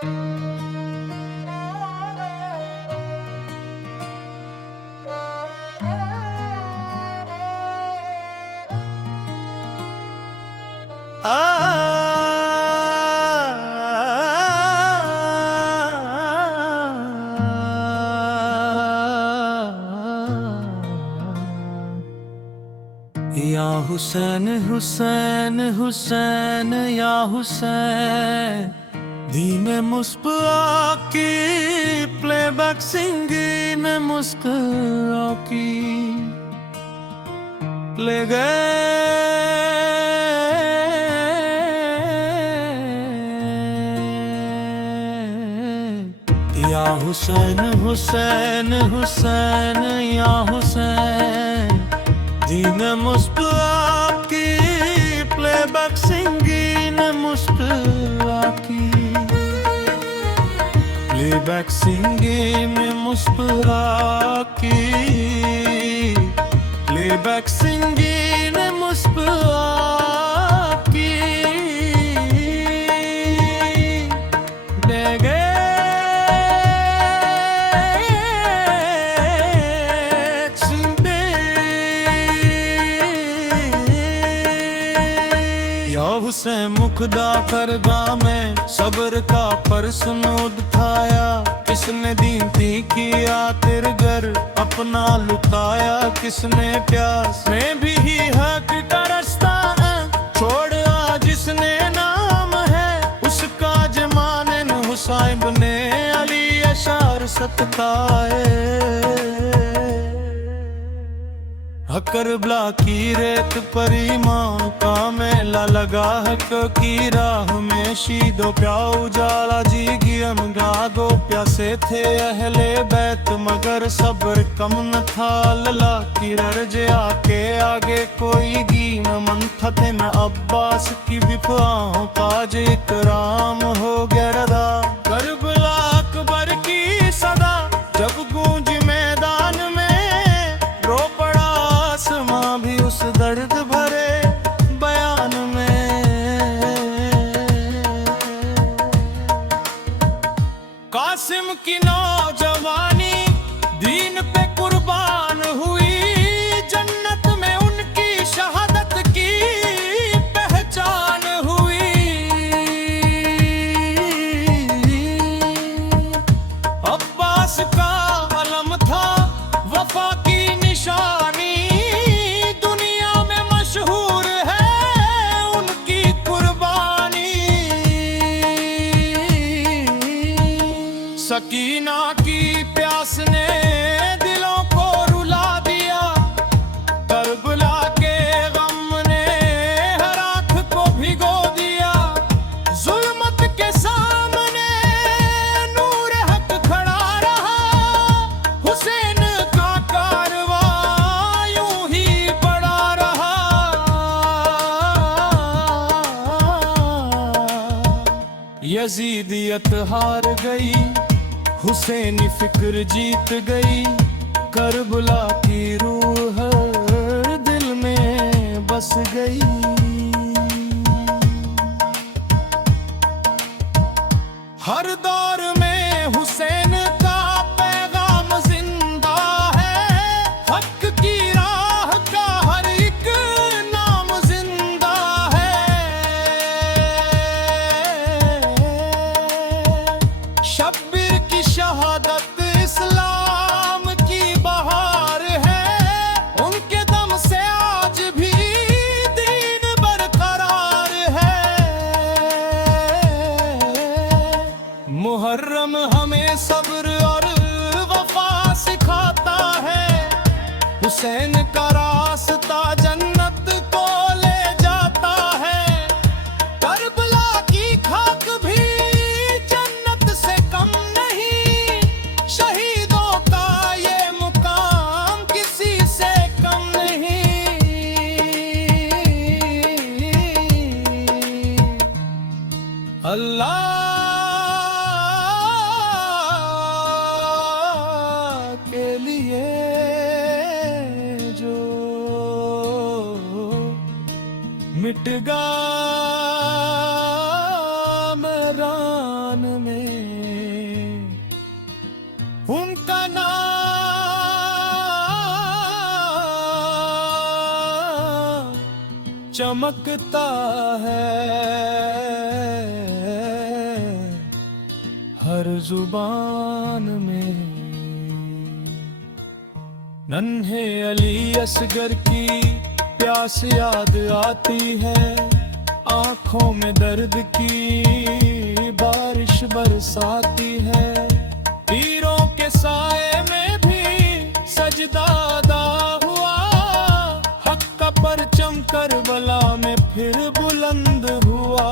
या हुसैन हुसैन हुसैन या हुसैन धीमे मुस्कुरा की प्लेबैक सिंगिंग में मुस्कुरा की ले गए। या हुसैन हुसैन हुसैन या हुसैन धीमे मुस्कुरा की प्लेबैक सिंगिंग में मुस्कुरा की प्लेबैक सिंगिंग में मुस्कुरा की प्लेबैक सिंगिंग में मुस्कुरा की ले गए। हुसैन मुखदा करगा में सब्र का परसन उठाया, किसने दीन थी किया तेरे घर अपना लुटाया, किसने प्यास में भी ही हक का रास्ता है छोड़ा, जिसने नाम है उसका जमाने न हुसैन बने अली अशार सतकाए। करबला की रेत पर ईमान का मेला लगा है, क्योंकि राह में शीदो प्या उजाला जी गियम गागो प्यासे थे अहले बैत, मगर सब्र कम न था लला की रर्जे आके आगे कोई गीम मंथा थे न अब्बास की विफाओं ताज इकराम हो गया रदा। करबला अकबर की सदा जब गूंज मैदान में रो पड़ा आसमां भी उस दर्द भरे बयान में। कासिम की नौजवानी दीन पे कुर्बान हुई, जन्नत में उनकी शहादत की पहचान हुई। अब्बास का अलम था वफा की निशानी, सकीना की प्यास ने दिलों को रुला दिया, करबला के गम ने हर आँख को भिगो दिया, जुल्मत के सामने नूर हक खड़ा रहा, हुसैन का कारवां यूं ही बढ़ा रहा। यजीदियत हार गई, हुसैनी फिक्र जीत गई, करबला की रूह हर दिल में बस गई। हर दौर में हुसैन का पैगाम जिंदा है, हक की राह का हर एक नाम जिंदा है। शब्बीर की शहादत इस्लाम की बहार है, उनके दम से आज भी दीन बरकरार है। मुहर्रम हमें सब्र और वफा सिखाता है, हुसैन का रास्ता जन्नत को ले जाता है। करबला की खाक भी जन्नत से कम नहीं, शहीदों का ये मुकाम किसी से कम नहीं। अल्लाह के लिए जो मिट गया मेरा जुबान में उनका नाम चमकता है हर जुबान में। नन्हे अली असगर की प्यास याद आती है, आंखों में दर्द की बारिश बरसाती है। तीरों के साए में भी सजदा अदा हुआ, हक का परचम करबला में फिर बुलंद हुआ।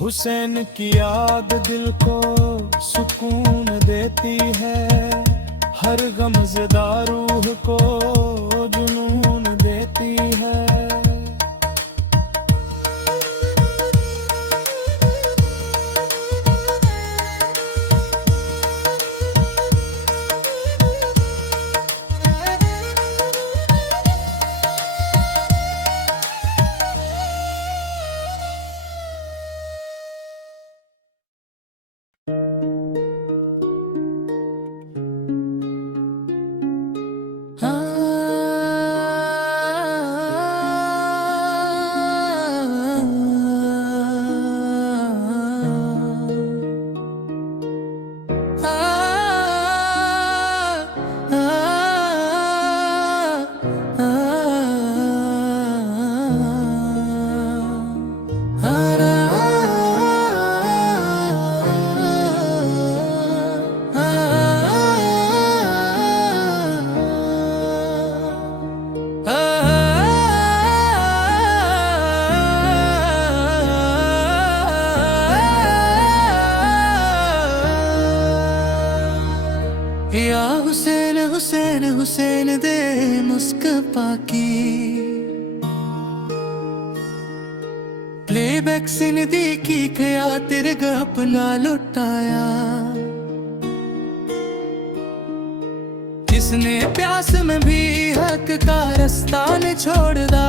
हुसैन की याद दिल को सुकून देती है, हर गमज़दा रूह को जुनून देती है। या हुसैन हुसैन हुसैन दे मुस्क पाकी, प्लेबैक सिंधी की खया तेरे अपना लुटाया। जिसने प्यास में भी हक का रास्ता न छोड़दा,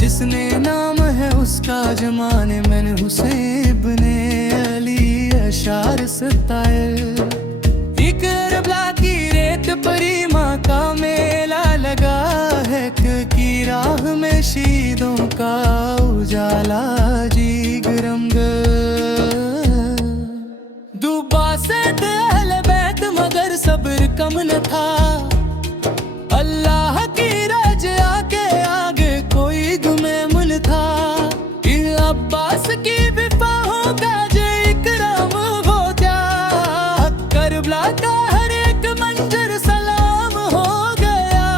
जिसने नाम है उसका जमाने में हुसैन इब्ने अली अशार सताइल। करबला की रेत परी माँ का मेला लगा है, की राह में शहीदों का उजाला जी गरम दुबा से अहले बैत मगर सब्र कम न था। अल्लाह की रज़ा के आगे कोई गुमे मुल था। अब्बास की विफाहों का जो इकराम हो जा, करबला का हर एक मंजर सलाम हो गया।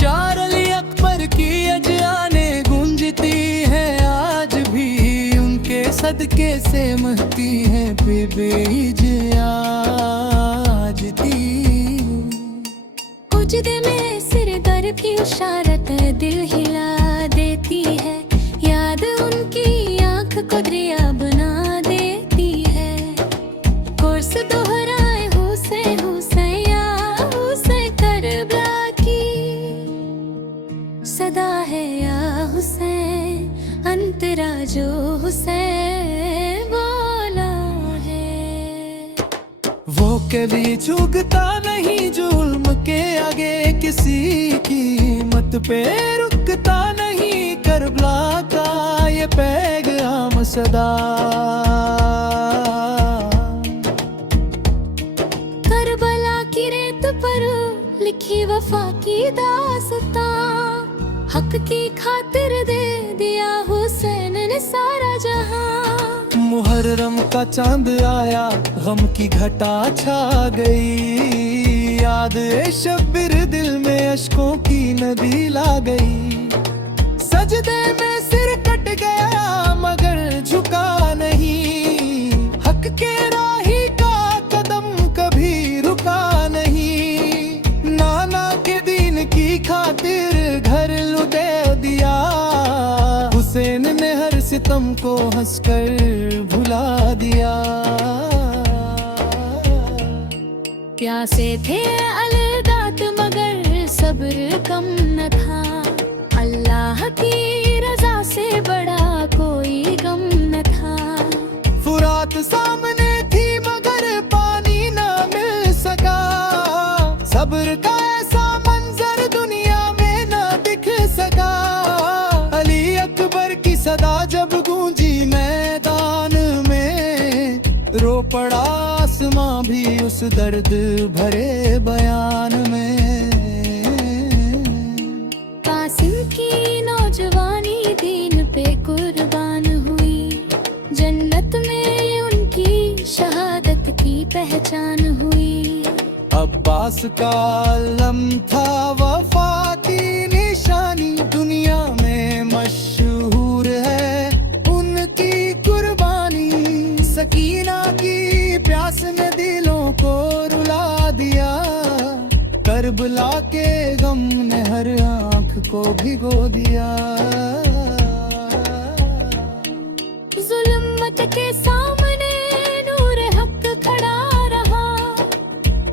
चार अली अकबर की अजाने गूंजती है आज भी, उनके सदके से महती है बीबी जियाजती। उजदे में सिर दर की इशारत दिल हिला देती है, याद उनकी आंख को दरिया बना देती है। कोर्स दोहराए हुसैन हुसैन या हुसैन करबला की, सदा है या हुसैन अंतरा जो हुसैन बोला है। वो कभी झुकता नहीं जुल्म के आगे, किसी की हिम्मत पे रुकता नहीं। करबला का ये पैगाम सदा, करबला की रेत पर लिखी वफा की दास्तां, हक की खातिर दे दिया हुसैन ने सारा जहां। मुहर्रम का चांद आया, गम की घटा छा गई। याद शब्बिर दिल में अश्कों की नदी ला गई। सजदे में सिर कट गया मगर झुका नहीं, हक के राही का कदम कभी रुका नहीं। नाना के दीन की खातिर घर लुटे दिया, हुसैन ने हर सितम को हंसकर भुला दिया। प्यासे थे अलदात मगर सब्र कम न था। अल्लाह की रज़ा से बड़ा कोई गम न था। फुरात सामने थी मगर पानी ना मिल सका। सब्र का ऐसा मंजर दुनिया में ना दिख सका। अली अकबर की सदा जब गूंजी मैदान में, रो पड़ा आसमां भी उस दर्द भरे बयान में। कासिम की नौजवानी दीन पे कुर्बान हुई, जन्नत में उनकी शहादत की पहचान हुई। अब्बास का अलम था वफा की निशानी, दुनिया में मशहूर है उनकी कुर्बानी। सकीना की प्यास ने दिलों को रुला दिया, करबला के गम ने हर आंख को भिगो दिया। जुल्मत के सामने नूर हक खड़ा रहा,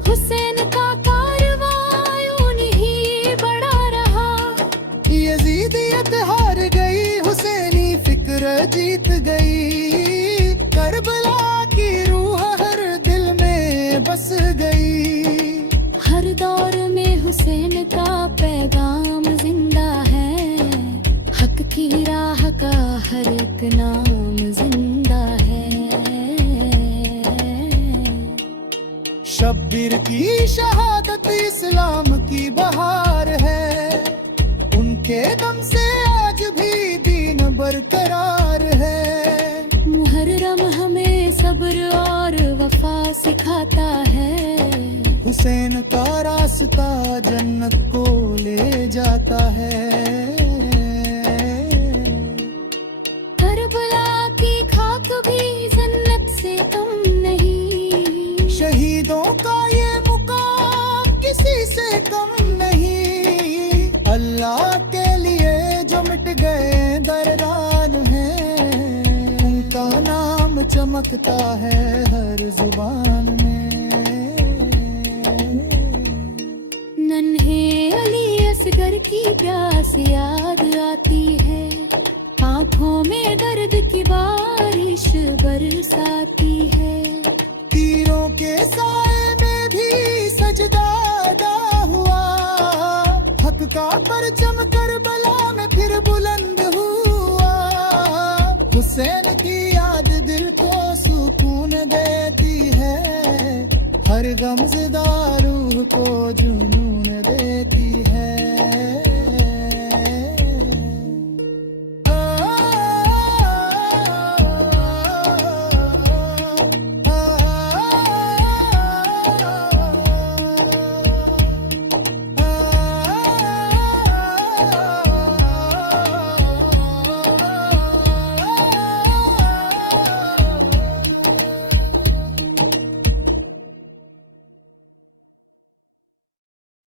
हुसैन का कारवां यूं ही बढ़ा रहा। यजीदियत हार गई, हुसैनी फिक्र जीत गई। करबला की रूह हर दिल में बस गई। हर दौर में हुसैन का पैगाम जिंदा है, हक की राह का हर एक नाम जिंदा है। शब्बीर की शहादत इस्लाम की बहार है, उनके दम से आज भी दीन बरकरार है। मुहर्रम हमें सब्र और वफा सिखाता है, हुसैन का रास्ता जन्नत को ले जाता है। करबला की खाक भी जन्नत से कम नहीं, शहीदों का ये मुकाम किसी से कम नहीं। अल्लाह के लिए जो मिट गए दरदान हैं, उनका नाम चमकता है हर जुबान में। नन्हे अली असगर की प्यास याद आती है, आंखों में दर्द की बारिश बरसाती है। तीरों के साए में भी सजदा अदा हुआ, हक का परचम करबला में फिर बुलंद हुआ। हुसैन की याद दिल को सुकून देती है, हर गमज़दा रूह को जुनून देती